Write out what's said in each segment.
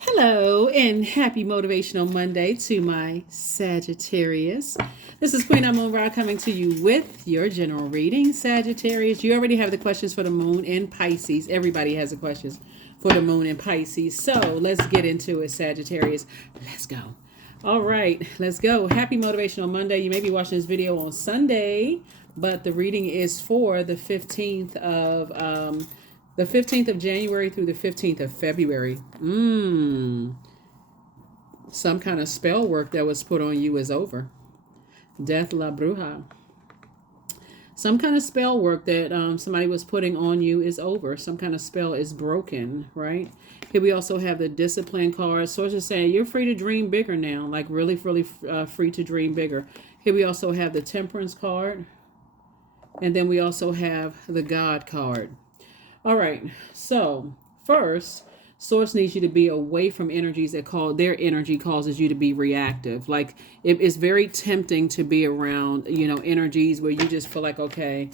Hello and happy Motivational Monday to my Sagittarius. This is Queen Amun Ra coming to you with your general reading. Sagittarius, you already have the questions for the moon in Pisces. Everybody has the questions for the moon in Pisces. So let's get into it, Sagittarius. Let's go. All right, let's go. Happy Motivational Monday. You may be watching this video on Sunday, but the reading is for the 15th of January through the 15th of February. Some kind of spell work that was put on you is over. Death la bruja. Some kind of spell work that somebody was putting on you is over. Some kind of spell is broken, right? Here we also have the discipline card. So it's just saying you're free to dream bigger now, like really free to dream bigger. Here we also have the temperance card. And then we also have the God card. All right, so first, source needs you to be away from energies that their energy causes you to be reactive. Like it's very tempting to be around, energies where you just feel like, okay,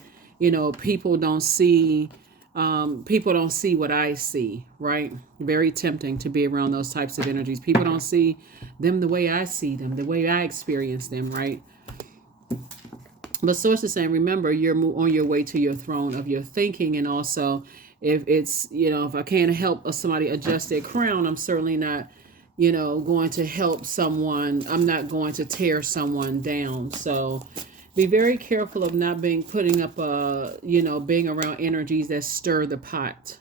people don't see what I see, right? Very tempting to be around those types of energies. People don't see them the way I see them, the way I experience them, right? But source is saying, remember, you're on your way to your throne of your thinking. And also, if it's, if I can't help somebody adjust their crown, I'm certainly not, going to help someone. I'm not going to tear someone down. So be very careful of not putting up, being around energies that stir the pot.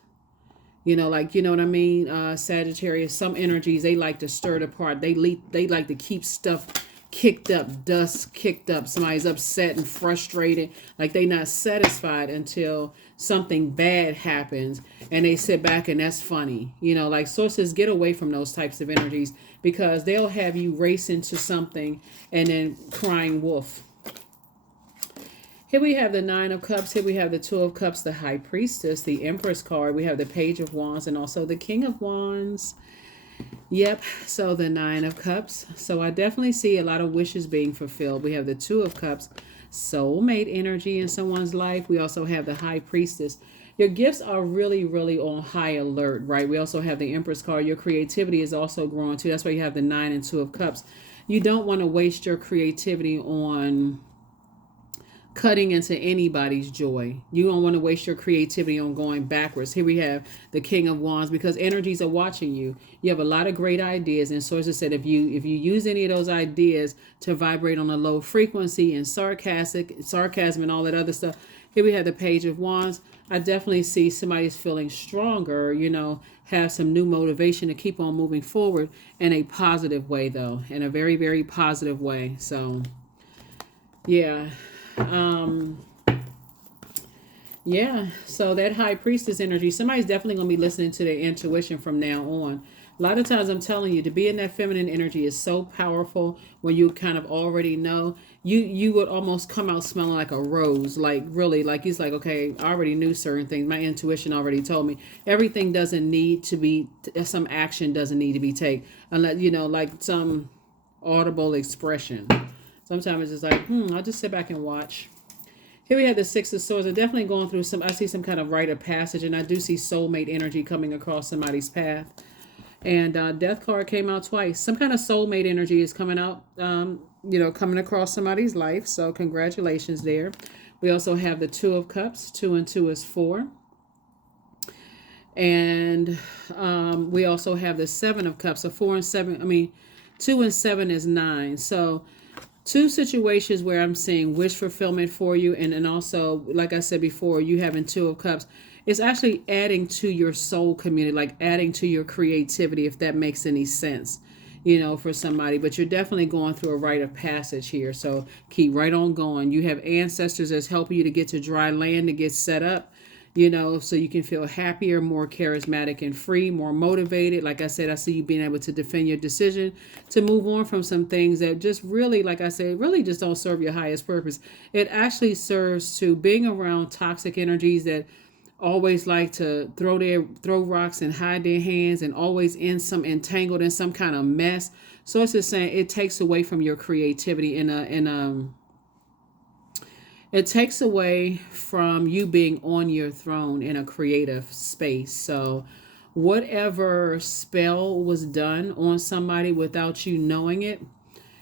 You know what I mean? Sagittarius, some energies, they like to stir the pot. They like to keep stuff kicked up, dust kicked up. Somebody's upset and frustrated, like they not satisfied until something bad happens and they sit back and that's funny. Like sources, get away from those types of energies because they'll have you race into something and then crying wolf. Here we have the Nine of Cups. Here we have the Two of Cups, the High Priestess, the Empress card. We have the Page of Wands and also the King of Wands. Yep, so the Nine of Cups. So I definitely see a lot of wishes being fulfilled. We have the Two of Cups, soulmate energy in someone's life. We also have the High Priestess. Your gifts are really, really on high alert, right? We also have the Empress card. Your creativity is also growing too. That's why you have the Nine and Two of Cups. You don't want to waste your creativity on cutting into anybody's joy. You don't want to waste your creativity on going backwards. Here we have the King of Wands because energies are watching you. You have a lot of great ideas, and sources said if you use any of those ideas to vibrate on a low frequency and sarcasm and all that other stuff. Here we have the Page of Wands. I definitely see somebody's feeling stronger, have some new motivation to keep on moving forward in a positive way, though, in a very, very positive way. So yeah. So that High Priestess energy, somebody's definitely going to be listening to their intuition from now on. A lot of times I'm telling you, to be in that feminine energy is so powerful when you kind of already know. You would almost come out smelling like a rose, like really, like it's like, okay, I already knew certain things. My intuition already told me. Everything doesn't need to be, some action doesn't need to be taken unless, like some audible expression. Sometimes it's just like, I'll just sit back and watch. Here we have the Six of Swords. I'm definitely going through I see some kind of rite of passage, and I do see soulmate energy coming across somebody's path. And Death card came out twice. Some kind of soulmate energy is coming out, coming across somebody's life. So congratulations there. We also have the Two of Cups. 2 and 2 is 4. And we also have the Seven of Cups. So 4 and 7, 2 and 7 is 9. So two situations where I'm seeing wish fulfillment for you. And then also, like I said before, you having Two of Cups. It's actually adding to your soul community, like adding to your creativity, if that makes any sense, for somebody. But you're definitely going through a rite of passage here. So keep right on going. You have ancestors that's helping you to get to dry land, to get set up, so you can feel happier, more charismatic and free, more motivated. Like I said, I see you being able to defend your decision, to move on from some things that just really, like I said, really just don't serve your highest purpose. It actually serves to being around toxic energies that always like to throw rocks and hide their hands and always entangled in some kind of mess. So it's just saying it takes away from your creativity it takes away from you being on your throne in a creative space. So Whatever spell was done on somebody without you knowing it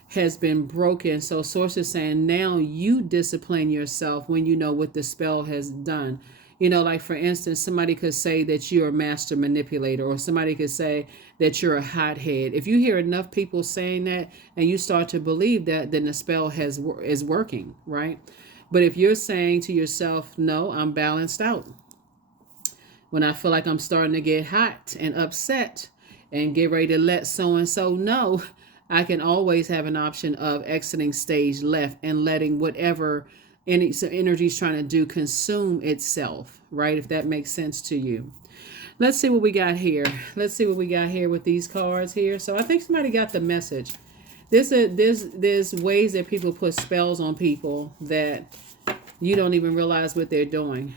has been broken. So source is saying now you discipline yourself when you know what the spell has done. Like for instance, somebody could say that you're a master manipulator, or somebody could say that you're a hothead. If you hear enough people saying that and you start to believe that, then the spell is working, right? But if you're saying to yourself, no, I'm balanced out. When I feel like I'm starting to get hot and upset and get ready to let so and so know, I can always have an option of exiting stage left and letting whatever energy is trying to do consume itself, right? If that makes sense to you. Let's see what we got here. Let's see what we got here with these cards here. So I think somebody got the message. There's ways that people put spells on people that you don't even realize what they're doing.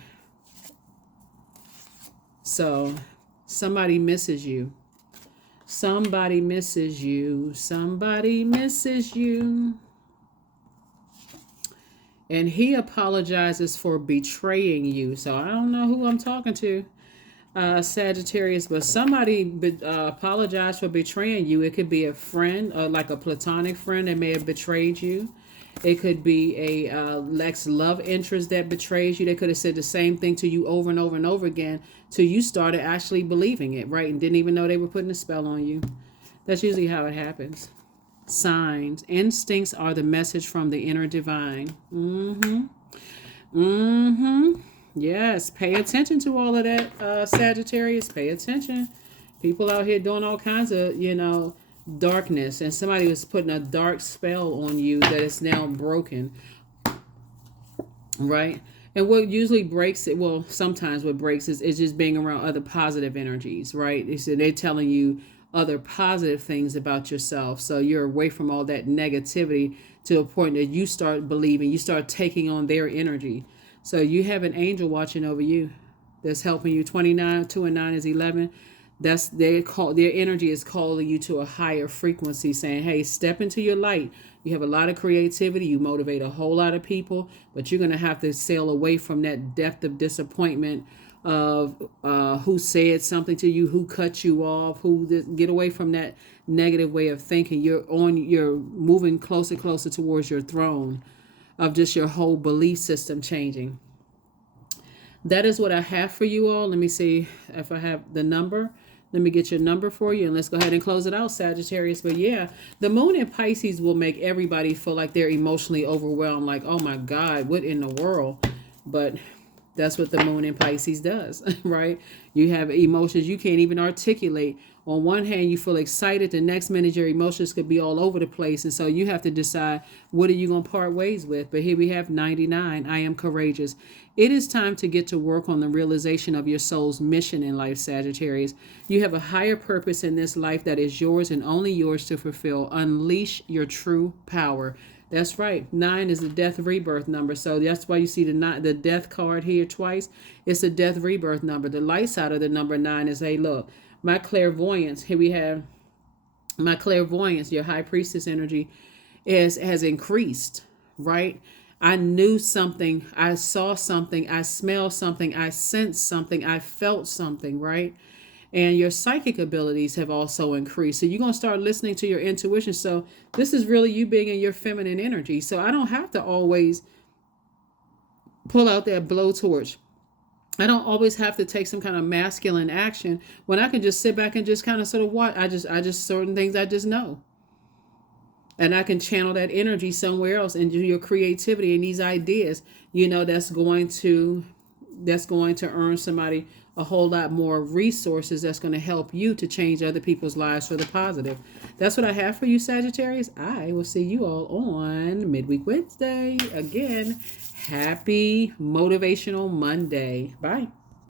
So somebody misses you. Somebody misses you. Somebody misses you. And he apologizes for betraying you. So I don't know who I'm talking to, Sagittarius, but somebody apologized for betraying you. It could be a friend, like a platonic friend that may have betrayed you. It could be a ex-love interest that betrays you. They could have said the same thing to you over and over and over again till you started actually believing it, right? And didn't even know they were putting a spell on you. That's usually how it happens. Signs. Instincts are the message from the inner divine. Yes, pay attention to all of that, Sagittarius. Pay attention. People out here doing all kinds of, darkness, and somebody was putting a dark spell on you that is now broken, right? And what usually breaks it, well, sometimes what breaks is just being around other positive energies, right? They're telling you other positive things about yourself, so you're away from all that negativity to a point that you start believing, you start taking on their energy. So you have an angel watching over you that's helping you. 29, 2 and 9 is 11. That's their energy is calling you to a higher frequency, saying, hey, step into your light. You have a lot of creativity. You motivate a whole lot of people, but you're going to have to sail away from that depth of disappointment of who said something to you, who cut you off, get away from that negative way of thinking. You're moving closer towards your throne of just your whole belief system changing. That is what I have for you all. Let me see if I have the number. Let me get your number for you, and let's go ahead and close it out, Sagittarius. But yeah, the moon in Pisces will make everybody feel like they're emotionally overwhelmed, like, oh my God, what in the world? But that's what the moon in Pisces does, right? You have emotions you can't even articulate. On one hand, you feel excited. The next minute, your emotions could be all over the place. And so you have to decide, what are you going to part ways with? But here we have 99. I am courageous. It is time to get to work on the realization of your soul's mission in life, Sagittarius. You have a higher purpose in this life that is yours and only yours to fulfill. Unleash your true power. That's right. 9 is the death rebirth number. So that's why you see the death card here twice. It's a death rebirth number. The light side of the number 9 is, hey, look, my clairvoyance. Here we have my clairvoyance. Your high priestess energy has increased, right? I knew something. I saw something. I smelled something. I sensed something. I felt something, right? And your psychic abilities have also increased. So you're going to start listening to your intuition. So this is really you being in your feminine energy. So I don't have to always pull out that blowtorch. I don't always have to take some kind of masculine action when I can just sit back and just kind of sort of watch. I just certain things I just know. And I can channel that energy somewhere else and do your creativity and these ideas, that's going to earn somebody a whole lot more resources that's going to help you to change other people's lives for the positive. That's what I have for you, Sagittarius. I will see you all on Midweek Wednesday. Again, happy Motivational Monday. Bye.